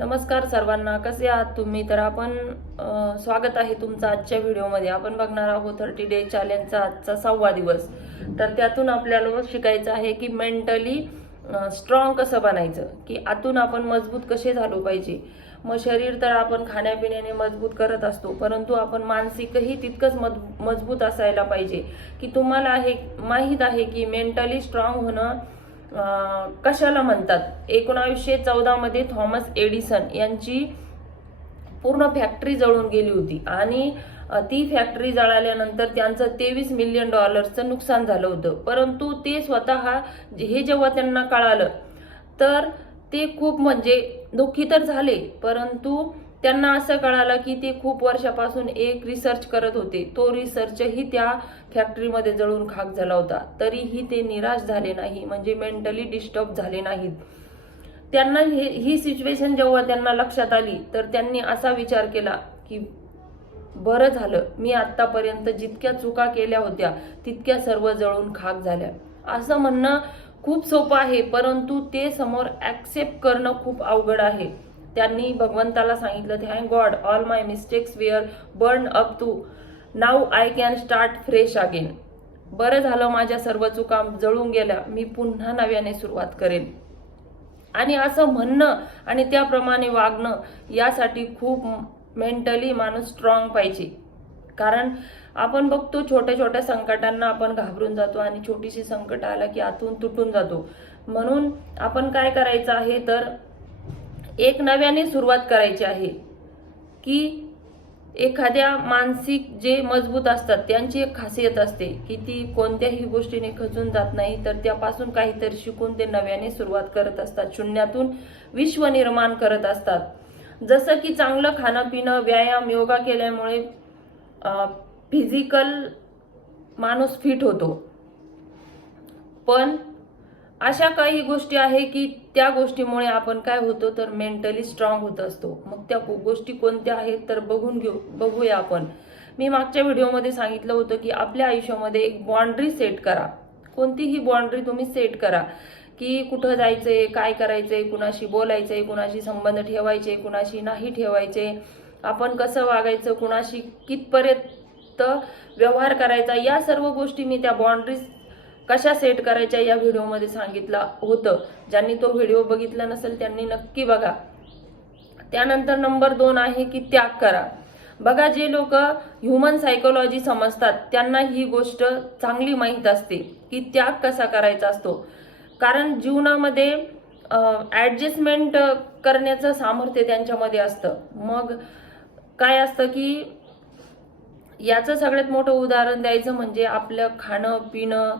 नमस्कार सर्वांना, कसे आहात तुम्ही? तर आपण स्वागत आहे तुमचं आजच्या व्हिडिओमध्ये. आपण बघणार आहोत 30 डे चॅलेंजचा आजचा 6वा दिवस. तर त्यातून आपल्याला शिकायचं आहे की मेंटली स्ट्रॉंग कसं बनायचं, की आतून आपण मजबूत कसे झालो पाहिजे. मग शरीर तर आपण खाण्यापिण्याने मजबूत करत असतो, परंतु आपण मानसिकही तितकंच मजबूत असायला पाहिजे. की तुम्हाला हे माहीत आहे की मेंटली स्ट्रॉंग होणं कशाला म्हणतात. 1914 मध्ये थॉमस एडिसन यांची पूर्ण फॅक्टरी जळून गेली होती आणि ती फॅक्टरी जळाल्यानंतर त्यांचं $23 मिलियन नुकसान झालं होतं. परंतु ते स्वतः हे जेव्हा त्यांना कळालं तर ते खूप म्हणजे दुःखी तर झाले, परंतु त्यांना असं कळालं की ते खूप वर्षापासून एक रिसर्च करत होते. तो रिसर्चही त्या फॅक्टरीमध्ये जळून खाक झाला होता. तरीही ते निराश झाले नाही, म्हणजे मेंटली डिस्टर्ब झाले नाहीत. त्यांना ही सिच्युएशन जेव्हा त्यांना लक्षात आली तर त्यांनी असा विचार केला की बरं झालं, मी आतापर्यंत जितक्या चुका केल्या होत्या तितक्या सर्व जळून खाक झाल्या. असं म्हणणं खूप सोपं आहे, परंतु ते समोर ऍक्सेप्ट करणं खूप अवघड आहे. त्यांनी भगवंताला सांगितलं, thank God all my mistakes were burn up to now I can start fresh again. बरं झालं, माझ्या सर्व चुका जळून गेल्या, मी पुन्हा नव्याने सुरुवात करेन. आणि असं म्हणणं आणि त्याप्रमाणे वागणं यासाठी खूप मेंटली माणूस स्ट्रॉंग पाहिजे. कारण आपण बघतो छोट्या छोट्या संकटांना आपण घाबरून जातो आणि छोटीशी संकट आला की आतून तुटून जातो. म्हणून आपण काय करायचं आहे तर एक नव्याने सुरुवात करायची आहे. की एखाद्या मानसिक जे मजबूत असतात त्यांची एक खासियत असते की ती कोणत्याही गोष्टीने खचून जात नाही, तर त्यापासून काहीतरी शिकून ते नव्याने सुरुवात करत असतात. शून्यातून विश्व निर्माण करत असतात. जसं की चांगलं खाणं पिणं, व्यायाम, योगा केल्यामुळे फिजिकल माणूस फिट होतो, पण अशा काही गोष्टी आहे की त्या गोष्टीमुळे आपण काय होतो तर मेंटली स्ट्रॉंग होत असतो. मग त्या गोष्टी कोणत्या आहेत तर बघूया आपण. मी मागच्या व्हिडिओमध्ये सांगितलं होतं की आपल्या आयुष्यामध्ये एक बाउंड्री सेट करा. कोणतीही बाउंड्री तुम्ही सेट करा की कुठं जायचंय, काय करायचंय, कुणाशी बोलायचंय, कुणाशी संबंध ठेवायचे, कुणाशी नाही ठेवायचे, आपण कसं वागायचं, कुणाशी कितपर्यंत व्यवहार करायचा, या सर्व गोष्टी मी त्या बाउंड्रीज कशा सेट करायच्या या व्हिडिओमध्ये सांगितलं होतं. ज्यांनी तो व्हिडिओ बघितला नसेल त्यांनी नक्की बघा. त्यानंतर नंबर 2 आहे की त्याग करा. बघा, जे लोक ह्युमन सायकोलॉजी समजतात त्यांना ही गोष्ट चांगली माहीत असते की त्याग कसा करायचा असतो. कारण जीवनामध्ये ऍडजस्टमेंट करण्याचं सामर्थ्य त्यांच्यामध्ये असतं. मग काय असतं की याचं सगळ्यात मोठं उदाहरण द्यायचं म्हणजे आपलं खाणं पिणं.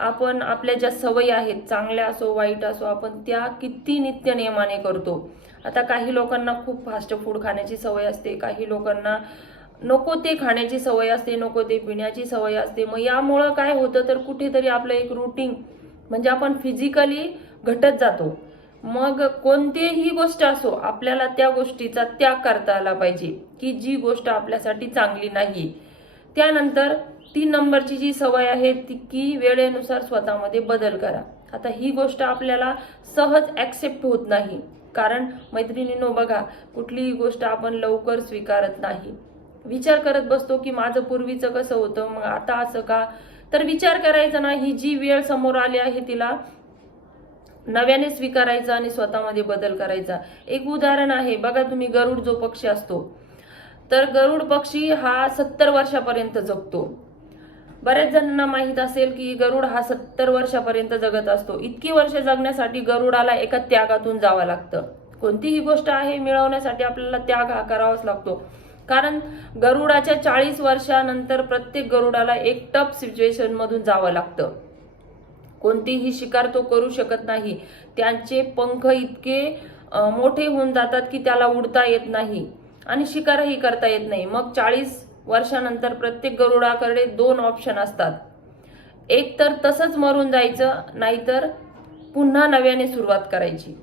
आपण आपल्या ज्या सवयी आहेत, चांगल्या असो वाईट असो, आपण त्या किती नित्य नियमाने करतो. आता काही लोकांना खूप फास्ट फूड खाण्याची सवय असते, काही लोकांना नको ते खाण्याची सवय असते, नको ते पिण्याची सवय असते. मग यामुळं काय होतं तर कुठेतरी आपलं एक रुटीन म्हणजे आपण फिजिकली घटत जातो. मग कोणतीही गोष्ट असो आपल्याला त्या गोष्टीचा त्याग करता आला पाहिजे की जी गोष्ट आपल्यासाठी चांगली नाही. त्यानंतर 3 नंबरची जी सवय आहे ती की वेळेनुसार स्वतःमध्ये बदल करा. आता ही गोष्ट आपल्याला सहज ऍक्सेप्ट होत नाही, कारण मैत्रिणींनो बघा, कुठलीही गोष्ट आपण लवकर स्वीकारत नाही. विचार करत बसतो की माझं पूर्वीचं कसं होतं, मग आता असं का. तर विचार करायचा नाही, जी वेळ समोर आली आहे तिला नव्याने स्वीकारायचा आणि स्वतःमध्ये बदल करायचा. एक उदाहरण आहे बघा, तुम्ही गरुड जो पक्षी असतो तर गरुड पक्षी हा 70 वर्षापर्यंत जगतो. बऱ्याच जणांना माहित असेल की गरुड हा 70 वर्षापर्यंत जगत असतो. इतकी वर्ष जगण्यासाठी गरुडाला एका त्यागातून जावं लागतं. कोणतीही गोष्ट आहे मिळवण्यासाठी आपल्याला त्याग हा करावाच लागतो. कारण गरुडाच्या 40 वर्षानंतर प्रत्येक गरुडाला एक टफ सिच्युएशन मधून जावं लागतं. कोणतीही शिकार तो करू शकत नाही. त्यांचे पंख इतके मोठे होऊन जातात की त्याला उडता येत नाही आणि शिकारही करता येत नाही. मग 40 वर्षानंतर प्रत्येक गरुडाकडे 2 ऑप्शन असतात. एक तर तसंच मरून जायचं, नाहीतर पुन्हा नव्याने सुरुवात करायची.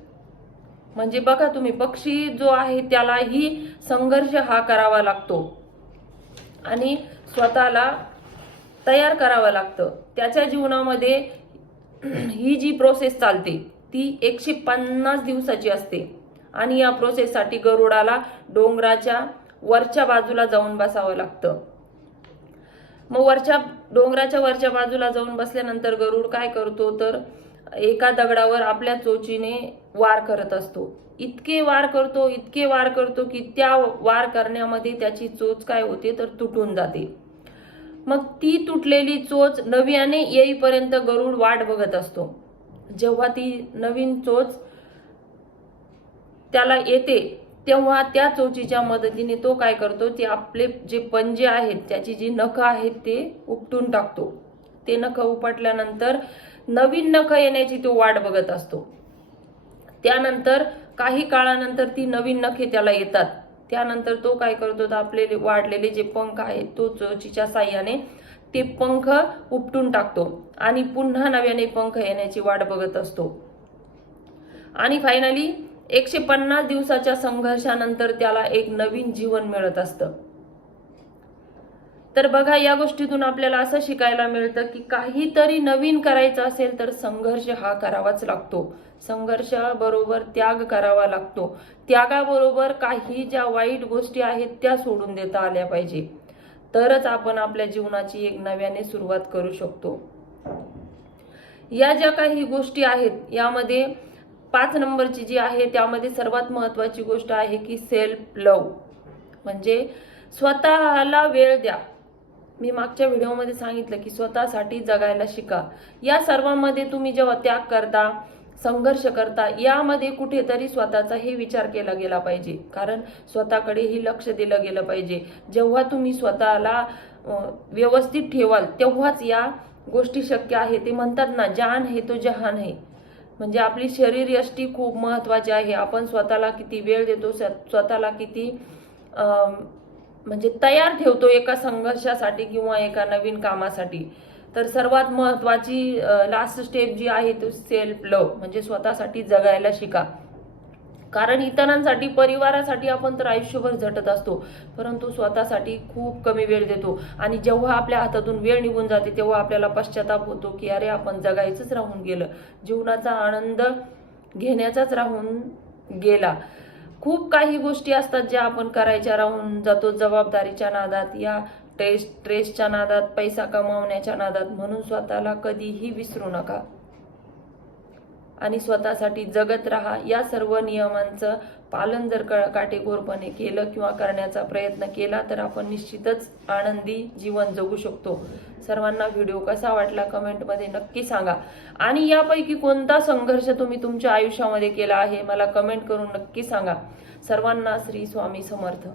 म्हणजे बघा तुम्ही, पक्षी जो आहे त्यालाही संघर्ष हा करावा लागतो आणि स्वतःला तयार करावं लागतं. त्याच्या जीवनामध्ये ही जी प्रोसेस चालते ती 150 दिवसाची असते आणि या प्रोसेससाठी गरुडाला डोंगराच्या वरच्या बाजूला जाऊन बसावं लागतं. मग डोंगराच्या वरच्या बाजूला जाऊन बसल्यानंतर गरुड काय करतो तर एका दगडावर आपल्या चोचीने वार करत असतो. इतके वार करतो की त्या वार करण्यामध्ये त्याची चोच काय होते तर तुटून जाते. मग ती तुटलेली चोच नव्याने येईपर्यंत गरुड वाट बघत असतो. जेव्हा ती नवीन चोच त्याला येते तेव्हा त्या चोचीच्या मदतीने तो काय करतो, ते आपले जे पंजे आहेत, त्याची जी नखं आहेत ते उपटून टाकतो. ते नखं उपटल्यानंतर नवीन नखं येण्याची तो वाट बघत असतो. त्यानंतर काही काळानंतर ती नवीन नखे त्याला येतात. त्यानंतर तो काय करतो तर आपले वाढलेले जे पंख आहेत तो चोचीच्या साह्याने ते पंख उपटून टाकतो आणि पुन्हा नव्याने पंख येण्याची वाट बघत असतो. आणि फायनली 150 दिवसाच्या संघर्षानंतर त्याला एक नवीन जीवन मिळत असतं. तर बघा, या गोष्टीतून आपल्याला असं शिकायला मिळतं की काहीतरी नवीन करायचं असेल तर संघर्ष हा करावाच लागतो. संघर्षाबरोबर त्याग करावा लागतो. त्यागाबरोबर काही ज्या वाईट गोष्टी आहेत त्या सोडून देता आल्या पाहिजे. तरच आपण आपल्या जीवनाची एक नव्याने सुरुवात करू शकतो. या ज्या काही गोष्टी आहेत यामध्ये 5 नंबरची जी आहे त्यामध्ये सर्वात महत्त्वाची गोष्ट आहे की सेल्फ लव्ह, म्हणजे स्वतःला वेळ द्या. मी मागच्या व्हिडिओमध्ये सांगितलं की स्वतःसाठी जगायला शिका. या सर्वांमध्ये तुम्ही जेव्हा त्याग करता, संघर्ष करता, यामध्ये कुठेतरी स्वतःचा हे विचार केला गेला पाहिजे, कारण स्वतःकडेही लक्ष दिलं गेलं पाहिजे. जेव्हा तुम्ही स्वतःला व्यवस्थित ठेवाल तेव्हाच या गोष्टी शक्य आहे. ते म्हणतात ना, जान है तो जहान है. म्हणजे आपली शरीर यष्टी खूप महत्वाची आहे. आपण स्वतःला किती वेळ देतो, स्वतःला किती म्हणजे तयार ठेवतो एका संघर्षासाठी किंवा एका नवीन कामासाठी. तर सर्वात महत्वाची लास्ट स्टेप जी आहे तो सेल्फ लव्ह, म्हणजे स्वतःसाठी जगायला शिका. कारण इतरांसाठी, परिवारासाठी आपण तर आयुष्यभर झटत असतो, परंतु स्वतःसाठी खूप कमी वेळ देतो. आणि जेव्हा आपल्या हातातून वेळ निघून जाते तेव्हा आपल्याला पश्चाताप होतो की अरे, आपण जगायचंच राहून गेलं, जीवनाचा आनंद घेण्याचाच राहून गेला. खूप काही गोष्टी असतात ज्या आपण करायच्या राहून जातो जबाबदारीच्या नादात, या स्ट्रेसच्या नादात, पैसा कमावण्याच्या नादात. म्हणून स्वतःला कधीही विसरू नका आणि स्वतःसाठी जगत राहा. या सर्व नियमांचं पालन जर काटेकोरपणे केलं किंवा करण्याचा प्रयत्न केला तर आपण निश्चितच आनंदी जीवन जगू शकतो. सर्वांना व्हिडिओ कसा वाटला कमेंटमध्ये नक्की सांगा. आणि यापैकी कोणता संघर्ष तुम्ही तुमच्या आयुष्यामध्ये केला आहे मला कमेंट करून नक्की सांगा. सर्वांना श्री स्वामी समर्थ.